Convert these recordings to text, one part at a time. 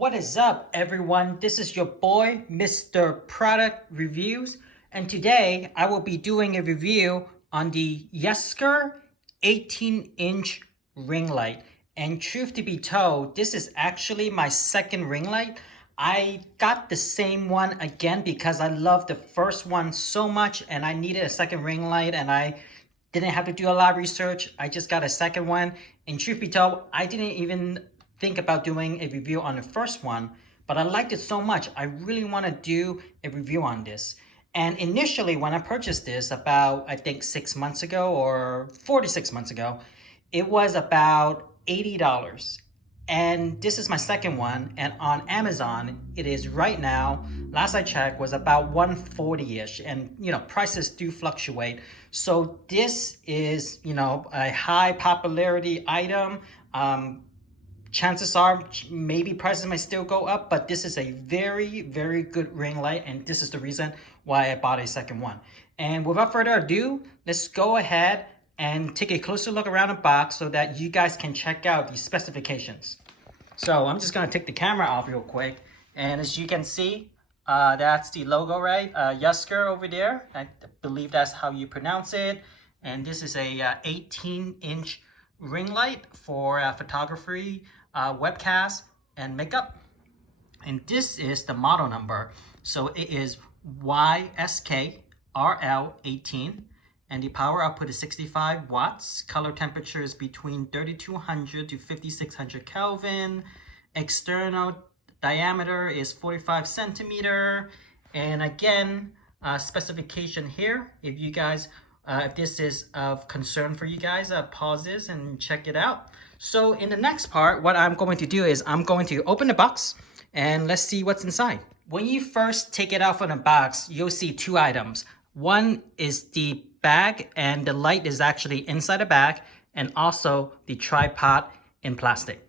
What is up, everyone? This is your boy, Mr. Product Reviews, and today I will be doing a review on the Yesker 18-inch ring light. And truth to be told, this is actually my second ring light. I got the same one again because I love the first one so much and I needed a second ring light and I didn't have to do a lot of research. I just got a second one. And truth be told, I didn't even think about doing a review on the first one, but I liked it so much. I really want to do a review on this. And initially, when I purchased this about, I think 6 months ago or 46 months ago, it was about $80. And this is my second one. And on Amazon, it is right now, last I checked, was about 140-ish. And, prices do fluctuate. So this is, a high popularity item. Chances are maybe prices might still go up, but this is a very, very good ring light. And this is the reason why I bought a second one. And without further ado, let's go ahead and take a closer look around the box so that you guys can check out the specifications. So I'm just gonna take the camera off real quick. And as you can see, that's the logo, right? Yesker over there. I believe that's how you pronounce it. And this is a 18-inch ring light for photography, webcast, and makeup. And this is the model number. So it is YSKRL18. And the power output is 65 watts. Color temperature is between 3200 to 5600 Kelvin. External diameter is 45 centimeter. And again, specification here. If you guys, if this is of concern for you guys, pause this and check it out. So in the next part, what I'm going to do is I'm going to open the box and let's see what's inside. When you first take it out from the box, you'll see two items. One is the bag, and the light is actually inside the bag, and also the tripod in plastic.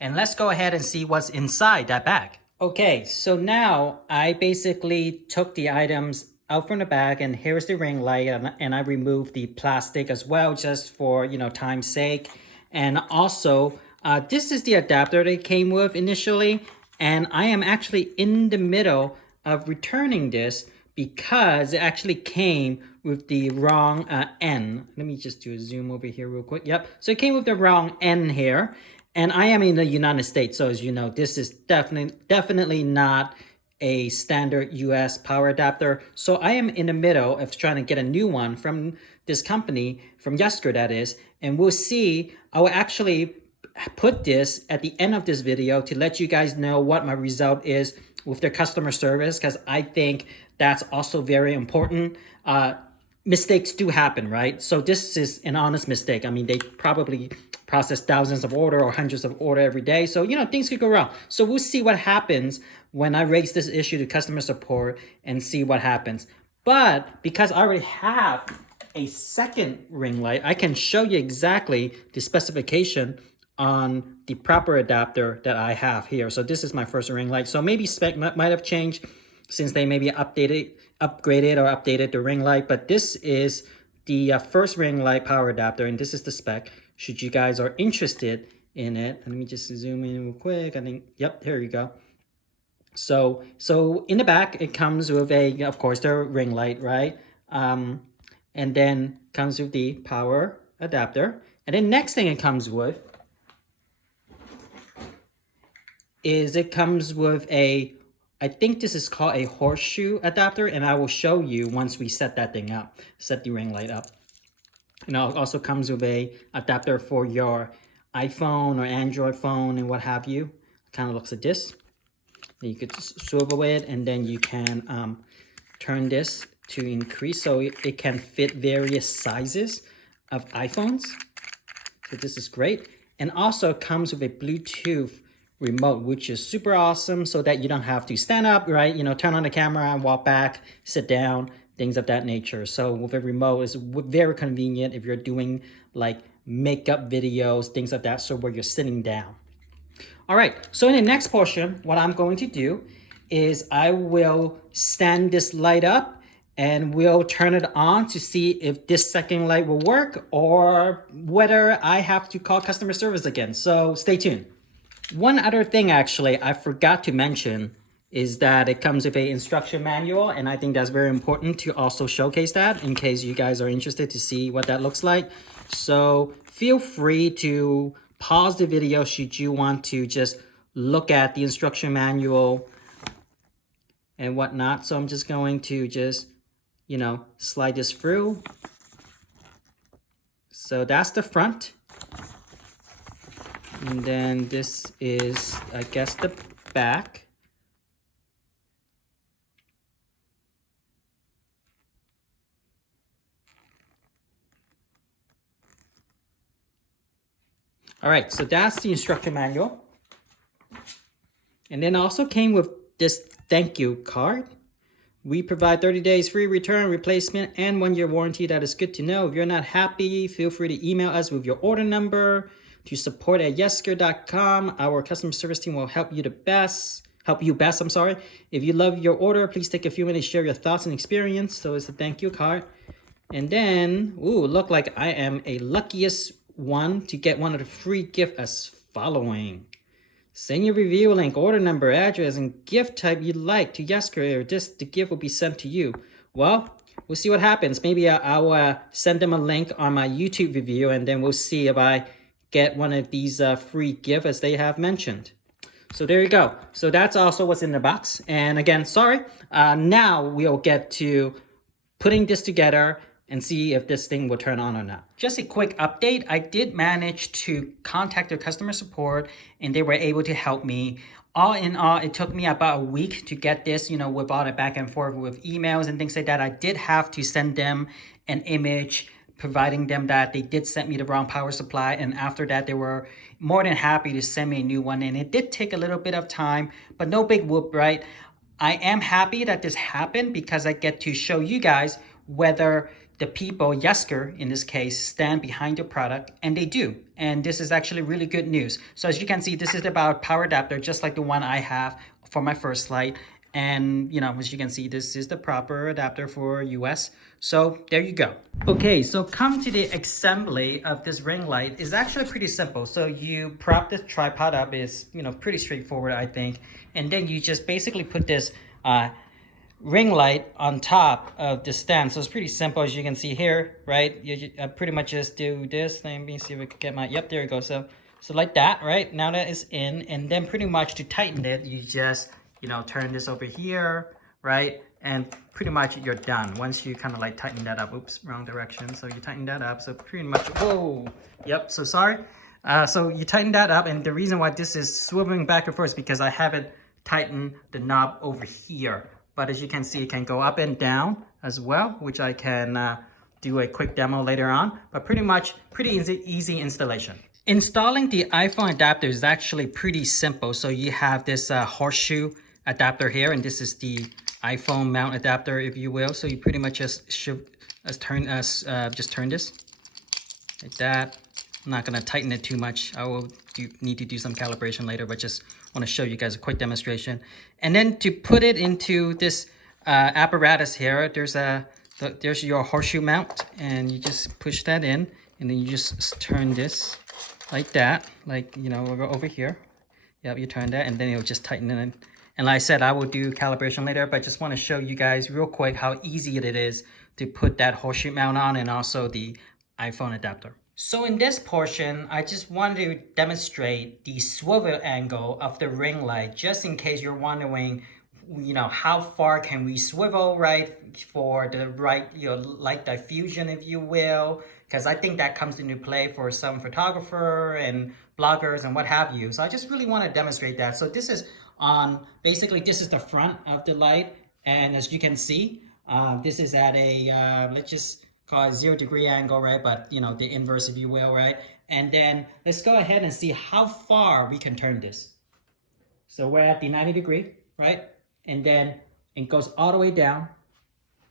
And let's go ahead and see what's inside that bag. Okay, so now I basically took the items out from the bag, and here's the ring light, and I removed the plastic as well, just for time's sake. And also, this is the adapter they came with initially, and I am actually in the middle of returning this because it actually came with the wrong end. Let me just do a zoom over here real quick. Yep, so it came with the wrong end here. And I am in the United States, so as you know, this is definitely not a standard US power adapter. So I am in the middle of trying to get a new one from this company, from Yesker that is, and we'll see. I will actually put this at the end of this video to let you guys know what my result is with their customer service, because I think that's also very important. Mistakes do happen, right? So this is an honest mistake. I mean, they probably process thousands of orders or hundreds of orders every day. So, things could go wrong. So we'll see what happens when I raise this issue to customer support and see what happens. But because I already have a second ring light, I can show you exactly the specification on the proper adapter that I have here. So this is my first ring light. So maybe spec might have changed since they maybe upgraded or updated the ring light. But this is the first ring light power adapter, and this is the spec. Should you guys are interested in it, let me just zoom in real quick. I think, yep, here you go. So in the back, it comes with of course, the ring light, right? And then comes with the power adapter. And then next thing it comes with is it comes with I think this is called a horseshoe adapter, and I will show you once we set that thing up, set the ring light up. And it also comes with a adapter for your iPhone or Android phone and what have you. Kind of looks like this. You could swivel it, and then you can turn this to increase so it can fit various sizes of iPhones. So this is great. And also comes with a Bluetooth remote, which is super awesome, so that you don't have to stand up, right? Turn on the camera and walk back, sit down, things of that nature. So with a remote, it's very convenient if you're doing like makeup videos, things like that, so where you're sitting down. All right, so in the next portion, what I'm going to do is I will stand this light up and we'll turn it on to see if this second light will work or whether I have to call customer service again. So stay tuned. One other thing actually I forgot to mention is that it comes with a instruction manual, and I think that's very important to also showcase that in case you guys are interested to see what that looks like. So feel free to pause the video should you want to just look at the instruction manual and whatnot. So I'm just going to just, you know, slide this through. So that's the front. And then this is, I guess, the back. All right, so that's the instruction manual. And then also came with this thank you card. We provide 30 days free return, replacement, and 1-year warranty. That is good to know. If you're not happy, feel free to email us with your order number to support@yesker.com. Our customer service team will help you best. If you love your order, please take a few minutes to share your thoughts and experience. So it's a thank you card. And then, ooh, look like I am a luckiest one to get one of the free gift as following. Send your review link, order number, address, and gift type you like to Yesker, or the gift will be sent to you. Well, we'll see what happens. Maybe I'll send them a link on my YouTube review, and then we'll see if I get one of these free gifts as they have mentioned. So there you go. So that's also what's in the box. And again, sorry. Now we'll get to putting this together and see if this thing will turn on or not. Just a quick update. I did manage to contact their customer support and they were able to help me. All in all, it took me about a week to get this, you know, with all the back and forth with emails and things like that. I did have to send them an image providing them that they did send me the wrong power supply. And after that, they were more than happy to send me a new one. And it did take a little bit of time, but no big whoop, right? I am happy that this happened because I get to show you guys whether the people, Yesker in this case, stand behind the product, and they do. And this is actually really good news. So as you can see, this is about power adapter, just like the one I have for my first light. And you know, as you can see, this is the proper adapter for US. So there you go. Okay, so come to the assembly of this ring light is actually pretty simple. So you prop this tripod up, is, you know, pretty straightforward, I think. And then you just basically put this ring light on top of the stand. So it's pretty simple, as you can see here, right? You pretty much just do this. Let me see if we can get my, yep, there you go. So like that, right? Now that is in, and then pretty much to tighten it, you just, you know, turn this over here, right? And pretty much you're done. Once you kind of like tighten that up, oops, wrong direction. So you tighten that up. So pretty much, whoa, yep, so sorry. So you tighten that up, and the reason why this is swiveling back and forth is because I haven't tightened the knob over here. But as you can see, it can go up and down as well, which I can do a quick demo later on. But pretty much, pretty easy installation. Installing the iPhone adapter is actually pretty simple. So you have this horseshoe adapter here, and this is the iPhone mount adapter, if you will. So you pretty much just turn this like that. I'm not gonna tighten it too much. I will need to do some calibration later, but just want to show you guys a quick demonstration. And then to put it into this apparatus here, there's your horseshoe mount, and you just push that in, and then you just turn this like that, like, you know, over here. Yep, you turn that, and then it'll just tighten it in. And like I said, I will do calibration later, but I just want to show you guys real quick how easy it is to put that horseshoe mount on, and also the iPhone adapter. So in this portion, I just wanted to demonstrate the swivel angle of the ring light, just in case you're wondering, you know, how far can we swivel, right, for the right, you know, light diffusion, if you will, because I think that comes into play for some photographer and bloggers and what have you. So I just really want to demonstrate that. So this is basically this is the front of the light, and as you can see, this is at a, let's just call it 0-degree angle, right? But you know, the inverse, if you will, right? And then let's go ahead and see how far we can turn this. So we're at the 90-degree, right? And then it goes all the way down.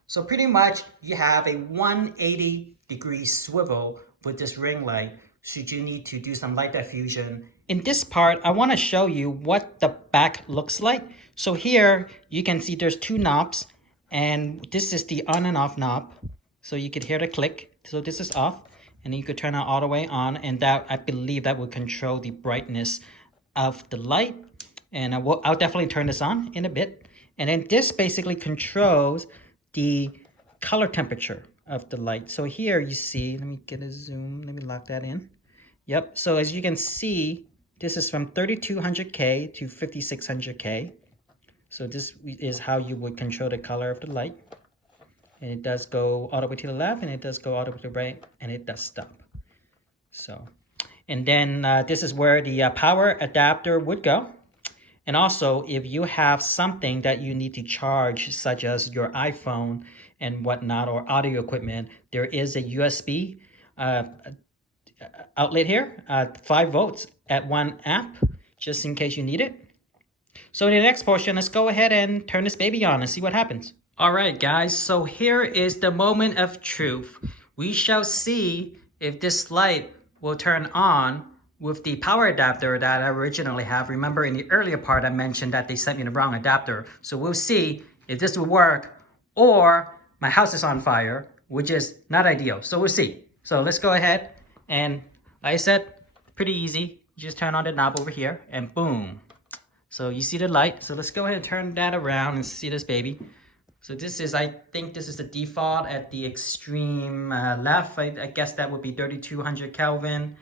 So pretty much you have a 180-degree swivel with this ring light should you need to do some light diffusion. In this part, I want to show you what the back looks like. So here you can see there's two knobs, and this is the on and off knob. So you could hear the click. So this is off, and then you could turn it all the way on, and that, I believe, that will control the brightness of the light. And I'll definitely turn this on in a bit. And then this basically controls the color temperature of the light. So here you see, let me get a zoom, let me lock that in. Yep, so as you can see, this is from 3200K to 5600K. So this is how you would control the color of the light. And it does go all the way to the left, and it does go all the way to the right, and it does stop. So, and then this is where the power adapter would go. And also, if you have something that you need to charge, such as your iPhone and whatnot, or audio equipment, there is a USB outlet here, 5 volts at 1 amp, just in case you need it. So in the next portion, let's go ahead and turn this baby on and see what happens. All right, guys, so here is the moment of truth. We shall see if this light will turn on with the power adapter that I originally have. Remember in the earlier part, I mentioned that they sent me the wrong adapter. So we'll see if this will work, or my house is on fire, which is not ideal. So we'll see. So let's go ahead, and like I said, pretty easy. You just turn on the knob over here and boom. So you see the light. So let's go ahead and turn that around and see this baby. So this is, I think this is the default at the extreme left. I guess that would be 3200 Kelvin.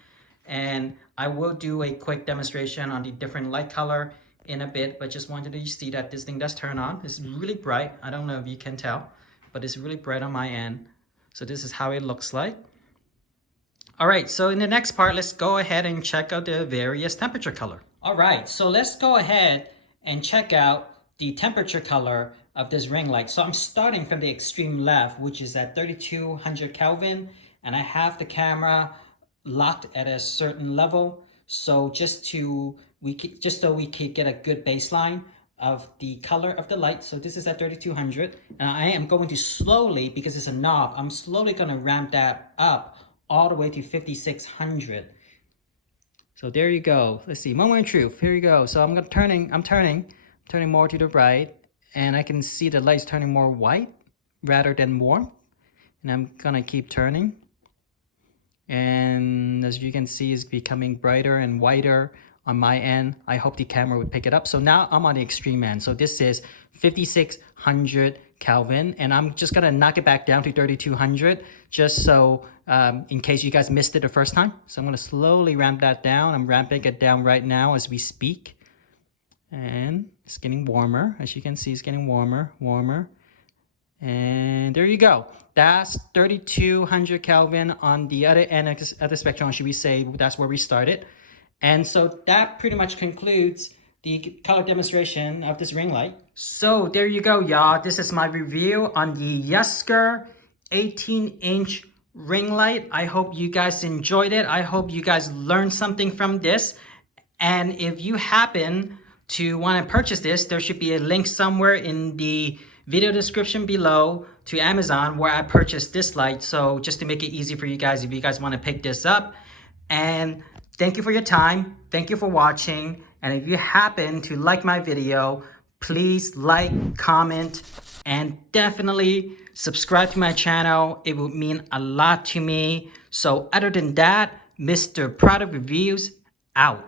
And I will do a quick demonstration on the different light color in a bit, but just wanted you to see that this thing does turn on. It's really bright. I don't know if you can tell, but it's really bright on my end. So this is how it looks like. All right, so in the next part, let's go ahead and check out the various temperature color. All right, so let's go ahead and check out the temperature color of this ring light. So I'm starting from the extreme left, which is at 3200 Kelvin, and I have the camera locked at a certain level. So just so we could get a good baseline of the color of the light. So this is at 3200, and I am going to slowly, because it's a knob, I'm slowly going to ramp that up all the way to 5600. So there you go. Let's see, moment of truth. Here you go. So I'm turning more to the right, and I can see the light's turning more white rather than warm. And I'm gonna keep turning. And as you can see, it's becoming brighter and whiter on my end. I hope the camera would pick it up. So now I'm on the extreme end. So this is 5600 Kelvin, and I'm just gonna knock it back down to 3200, just so in case you guys missed it the first time. So I'm gonna slowly ramp that down. I'm ramping it down right now as we speak. And it's getting warmer. As you can see, it's getting warmer. And there you go. That's 3200 Kelvin on the other end of the spectrum, should we say. That's where we started. And so that pretty much concludes the color demonstration of this ring light. So there you go, y'all. This is my review on the Yesker 18-inch ring light. I hope you guys enjoyed it. I hope you guys learned something from this. And if you happen to want to purchase this, there should be a link somewhere in the video description below to Amazon where I purchased this light. So just to make it easy for you guys, if you guys want to pick this up. And thank you for your time. Thank you for watching. And if you happen to like my video, please like, comment, and definitely subscribe to my channel. It would mean a lot to me. So other than that, Mr. Product Reviews out.